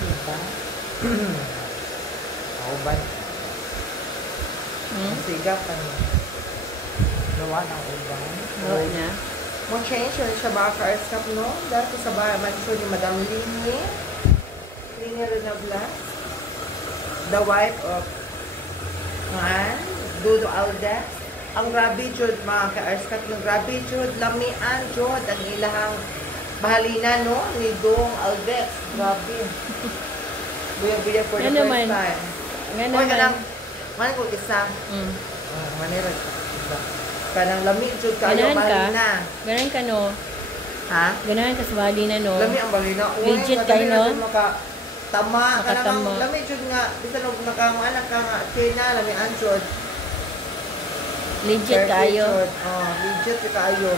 Diba? Kauban. Siga pa niya. Gawa ng uban. Gawa niya. Mo change yun siya ba ka airstop, no? Dahil sa bahay, mansyon ni Madam Lini. Lini Renablas. The wife of Dudo Aldes. Ang grabe jud mga ka-airstop. Ang grabe jud. Lamian jud. Ang ilahang bahalina, no? Ni Dong Aldes. Grabe. Buya-buya for the Yan first naman. time. Nga Oy, naman. kanang ko isa. Manira. Kanang lami jud kayo Ganahan ka? bahalina. Ganahan ka, no? Ha? Ganahan ka sa balina, no? Lami ang balina. Legit kayo, no? Tama. Makatama. Kanang lami jud nga. Bisan og nakamuanak ka nga. China, lami ang jud. Legit kayo. Oh, legit kayo.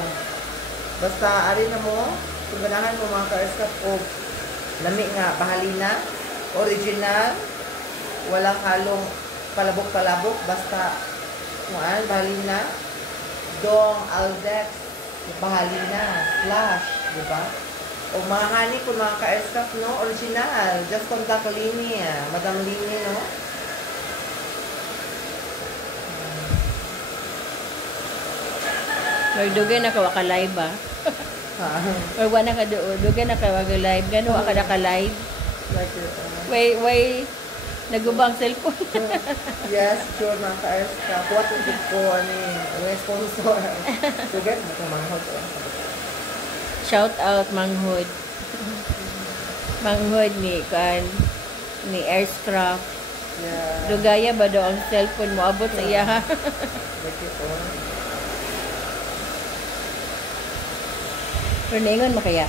Basta ari na mo, kung ganahan mo mga ka-airstop o lami nga bahalina, original, walang halong palabok-palabok, basta kuan bahalina, Dong Aldex, bahalina, flash, di ba? O mga honey kung mga ka-airstop, no? Original, just contact Lini, Madam Lini, no? Or dugay na ka waka live, ba? Or wala ka doon. Dugay na ka waka live. Gano'n ka na ka live? Like Way, nagubang cellphone. yes, sure, mga ka-airstop. What is it ko, may sponsor. Sugat mo kung manghod. Shout out, Manghod. Manghod ni Aircraft. Yeah. Dugaya ba daw ang cellphone mo? Abot sa iya, ha? Like it, oh. Pero naingon mo kaya?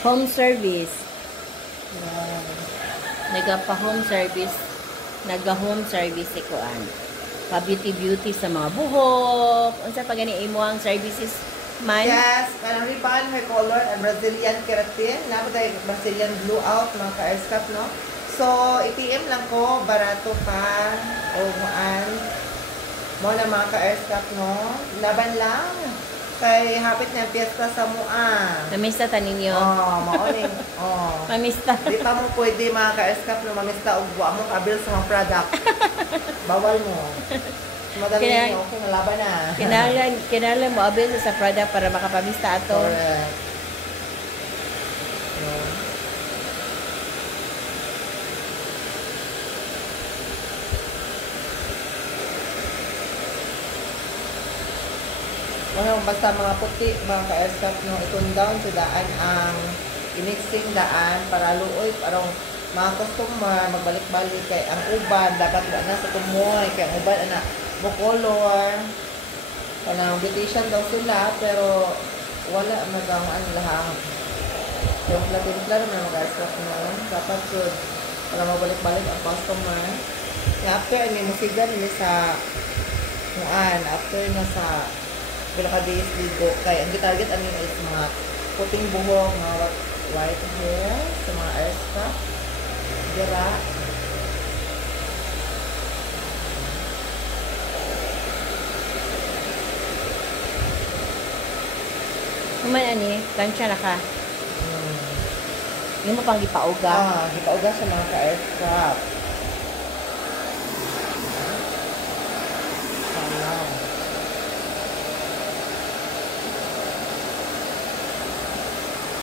Home service. Yeah. Nagpa-home service. Nag-home service si Kuan. Pa-beauty sa mga buhok. Unsa pa gani imo ang services man? Yes, parang ribbon, hair color, and Brazilian keratin. Napod tayo Brazilian blue out, mga ka-airstop, no? So, IPM lang ko, barato pa, o maan. Mo na mga ka-airstop, no? Laban lang. Kay hapit na piyesta sa mua. Mamista ta ninyo. Oh, maoning. Oh. Mamista. Di pa mo pwede mga ka-airstop no mamista og wa mo kabil sa mga product. Bawal mo. Madali niyo, okay, nalaban na. Kinahanglan mo abil sa product para makapamista ato. Correct. No. Well, basta mga puti, mga ka-airstop, no, itong down sa daan ang i-mixing daan para luoy, parang mga customer, magbalik-balik kay ang uban, dapat na sa tumoy, kay ang uban, mo color, kanang beautician daw sila, pero wala nagang lahang. Yung timpla naman mga ka-airstop, no, dapat good, para mabalik-balik ang customer. After, may musigan nila sa, after na sa pila ka days ligo kay ang target amin is mga puting buhok, mga white hair sa mga airstop dira. Kuman ani, tansya na ka. Hindi mo pang gipauga. Gipauga sa mga ka-airstop.